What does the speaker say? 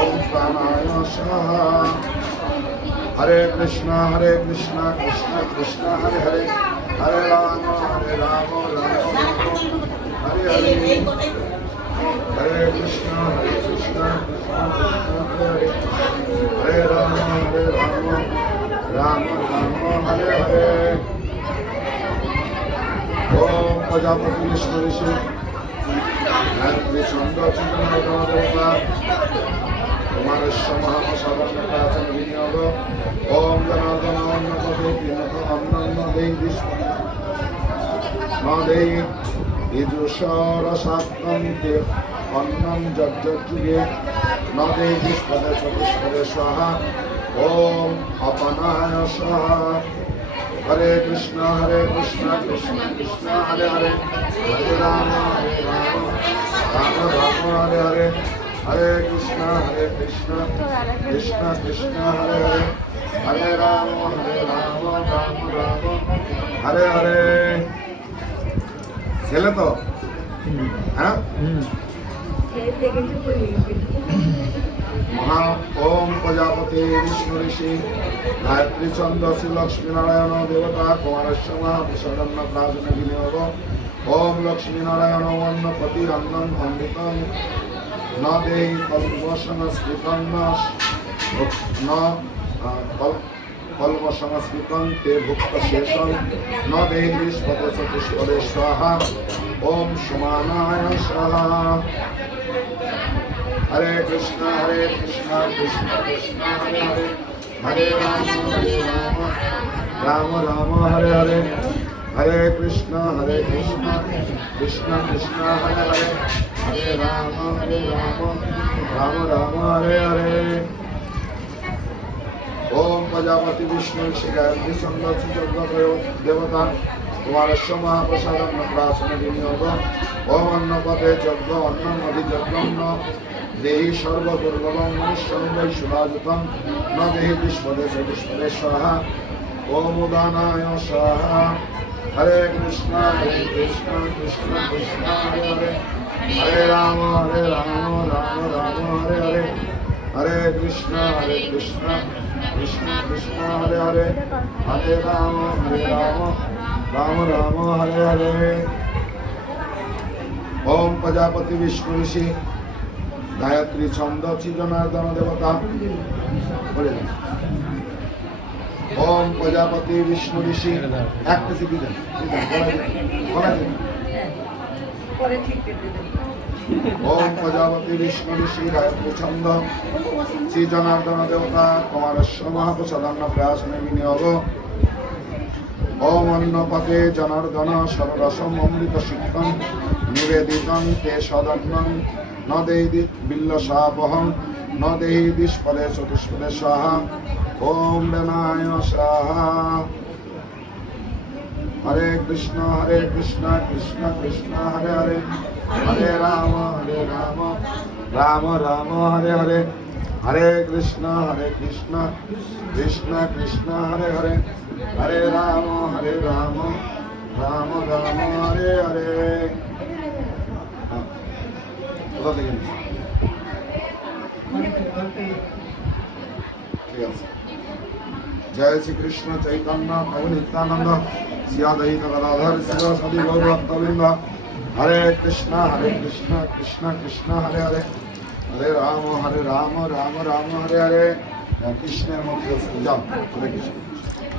ওম প্রাণায় স্বাহা। হরে কৃষ্ণ কৃষ্ণ কৃষ্ণ হরে হরে, হরে রাম রাম রাম হরে হরে, হরে কৃষ্ণ কৃষ্ণ হরে হরে, হরে রাম রাম রাম হরে হরে। ওম প্রজাপতি বিষ্ণু ঋষি গায়ত্রী ছন্দ চিন্তন দেবতা তোমার মহাপ্রসাদন প্রাচীন বিনিয়োগ। ওম জনার্দন অন্নপদে বিনত অন্যান্য দেই বিষ্ণু নদেই বিদুষরসাত্মন্তে অন্নম যজ্ঞযুগে নদেই বিষ্পদে চতুষ্পদে স্বাহা। ওম অপনায় স্বাহা। হরে কৃষ্ণ কৃষ্ণ কৃষ্ণ হরে হরে, হরে রাম রাম রাম হরে হরে, হরে কৃষ্ণ কৃষ্ণ কৃষ্ণ হরে হরে, হরে রাম রাম রাম হরে হরে। ছেলে তো হ্যাঁ। মহা ওম প্রজাপতি বিষ্ণু ঋষি গায়ত্রী চন্দ্র শ্রী লক্ষ্মী নারায়ণ দেবতা কুমারস্য মহাপ্রসাদন্ন প্রাচীন বিনিয়োগ। ওম লক্ষ্মী নারায়ণ অন্নপতি অন্নম অমৃতম ন দেহি কল্পসংস্কৃতং কল্পসংস্কৃতং তে ভুক্ত শেষং ন দেহি বিষ্পদে চতুষ্পদে স্বাহা। ওম সমানায় স্বাহা। হরে কৃষ্ণ কৃষ্ণ কৃষ্ণ হরে হরে, হরে রাম রাম রাম হরে হরে, হরে কৃষ্ণ কৃষ্ণ কৃষ্ণ হরে হরে, হরে রাম রাম রাম হরে হরে। ওম প্রজাপতি বিষ্ণু শ্রী গায়ত্রী ছন্দ যজ্ঞ দেবতা কুমারস্য মহাপ্রসাদন প্রাচীন বিনিয়োগ। ওম অন্নপদে যজ্ঞ অন্নম অধিযজ্ঞ দেহি সর্বদুর্গম মনুষ্যং বৈশুভাযুতং ন দেহি বিষ্পদে চতুষ্পদে স্বাহা। ওম উদানায় স্বাহা। হরে কৃষ্ণ কৃষ্ণ কৃষ্ণ হরে হরে, হরে রাম রাম রাম হরে হরে, হরে কৃষ্ণ কৃষ্ণ কৃষ্ণ হরে হরে, হরে রাম রাম রাম হরে হরে। ওম প্রজাপতি বিষ্ণু ঋষি গায়ত্রী ছন্দ জনার্দন দেবতা বলে দেন। ওম প্রজাপতি বিষ্ণু ঋষি একটা সিদ্ধি দেন, ওম প্রজাপতি বিষ্ণু ঋষি গায়ত্রী ছন্দ শ্রী জনার্দন দেবতা কুমারস্য মহাপ্রসাদন্ন প্রাচীন বিনিয়োগ। ওম অন্নপতে জনার্দন সররসম অমৃত সিক্তং নিবেদিতং তে সদন্নং ন দেহি বিল্লসাপহং ন দেহি বিষ্পদে চতুষ্পদে স্বাহা। ওম বেনায় স্বাহা। হরে কৃষ্ণ কৃষ্ণ কৃষ্ণ হরে হরে, হরে রাম রাম রাম হরে হরে, হরে কৃষ্ণ কৃষ্ণ কৃষ্ণ হরে হরে, হরে রাম রাম রাম হরে হরে। কোথা থেকে ঠিক আছে। জয় শ্রীকৃষ্ণ চৈতন্য প্রভু নিত্যানন্দ শ্রী অদ্বৈত গদাধর শিবাসাদি গৌর ভক্তবৃন্দ। হরে কৃষ্ণ কৃষ্ণ কৃষ্ণ হরে হরে, হরে রাম রাম রাম হরে হরে। কৃষ্ণের মধ্যে যাও। হরে কৃষ্ণ।